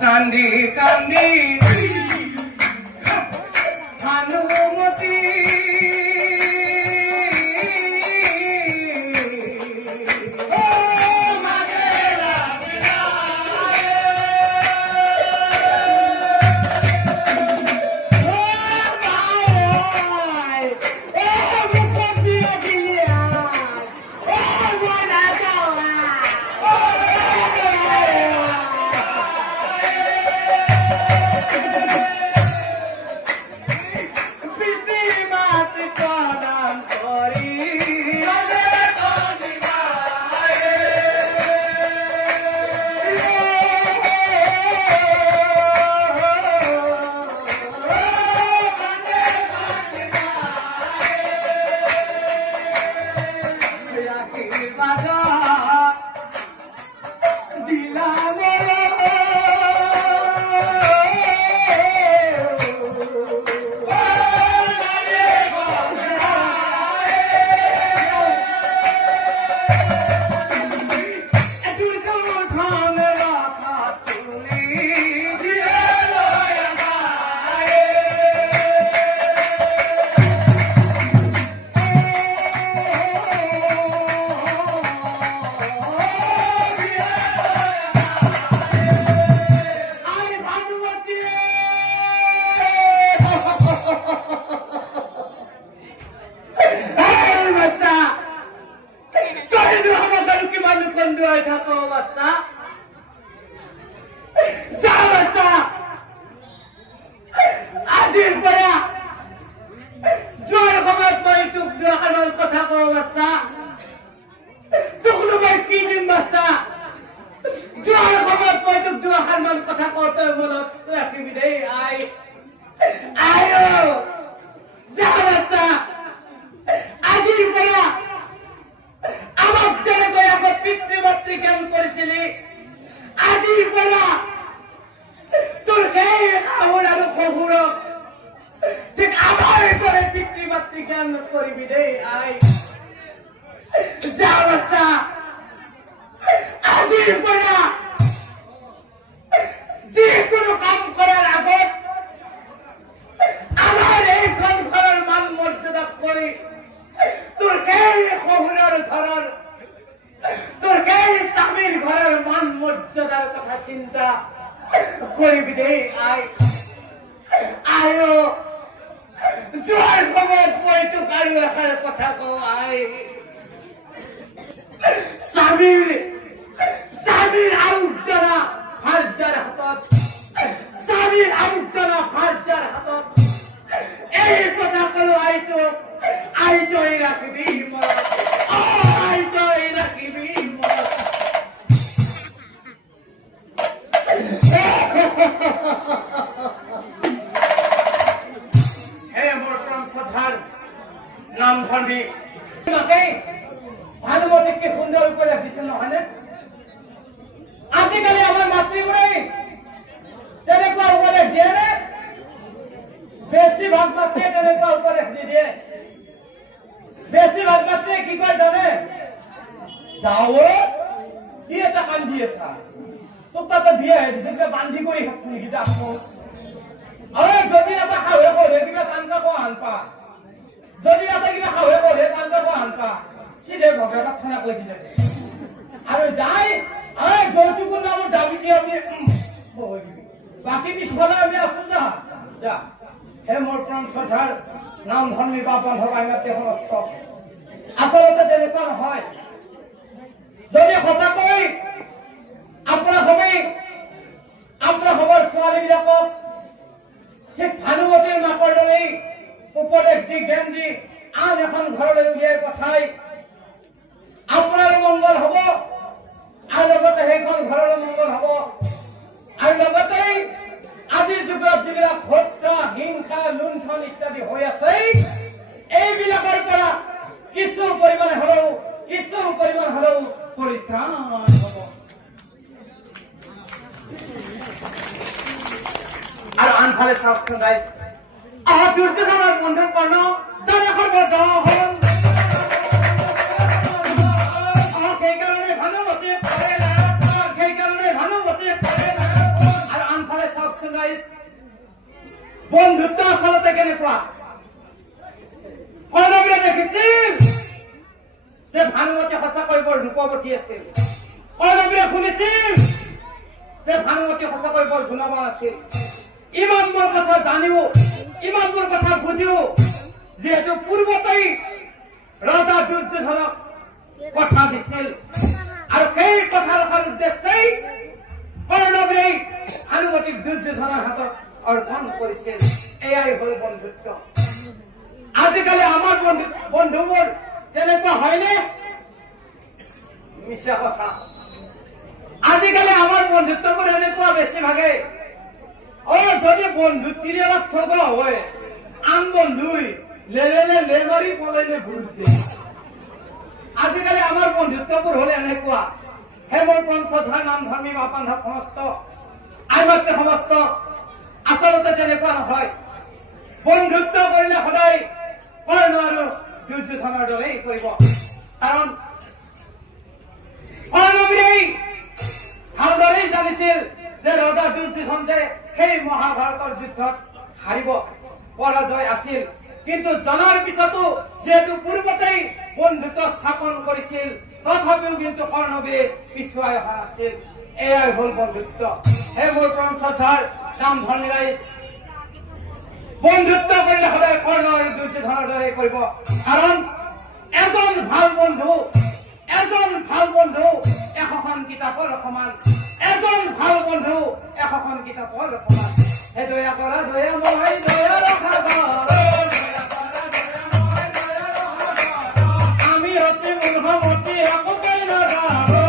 কান্দি কান্দি ভানুমতি কেনেকুৱা কৰ্ণবীৰে দেখিছিল যে ভানুমতী সঁচাকৈ বৰ ৰূপৱতী আছিল কৰ্ণবীৰে শুনিছিল যে ভানুমতী সঁচাকৈ বৰ গুণৱান আছিল ইমানবোৰ কথা জানিও ইমানবোৰ কথা বুজিও যিহেতু পূৰ্বতেই ৰজা দুৰ্যোধনক কথা দিছিল আৰু সেই কথা ৰখাৰ উদ্দেশ্যেই কৰ্ণবীৰে ভানুমতীক দুৰ্যোধনৰ হাতত অৰ্পণ কৰিছিল এয়াই হল বন্ধুত্ব আজিকালি আমাৰ বন্ধুবোৰ তেনেকুৱা হয়নে মিছা কথা আজিকালি আমাৰ বন্ধুত্ববোৰ এনেকুৱা বেছিভাগে যদি বন্ধু তিৰিয়ালত থব হয় আন বন্ধুই লেলেলে লেমাৰি পলাইলে ভুল দিয়ে আজিকালি আমাৰ বন্ধুত্ববোৰ হলে এনেকুৱা হে মোৰ পঞ্চধৰ নাম ধৰ্মী মাপান্ধৱ সমস্ত আইমাতৃ সমস্ত আচলতে তেনেকুৱা নহয় বন্ধুত্ব কৰিলে সদায় কৰ্ণ আৰু দুৰ্যোধনৰ দৰেই কৰিব কাৰণ কৰ্ণবীৰেই ভালদৰেই জানিছিল যে ৰজা দুৰ্যোধন যে সেই মহাভাৰতৰ যুদ্ধত হাৰিব পৰাজয় আছিল কিন্তু জনাৰ পিছতো যেহেতু পূৰ্বতেই বন্ধুত্ব স্থাপন কৰিছিল তথাপিও কিন্তু কৰ্ণবীৰে পিছুৱাই অহা নাছিল এয়াই হল বন্ধুত্ব হে মোৰ পৰম শ্ৰদ্ধাৰ নাম ধৰ্মী ৰাইজ বন্ধুত্ব কৰিলে সদায় কৰ্ণ আৰু দুৰ্যোধনৰ দৰে কৰিব কাৰণ এজন ভাল বন্ধু এশখন কিতাপৰ সমান এজন ভাল বন্ধু এশখন কিতাপৰ সমান হে দয়া কৰা দয়া মই দয়া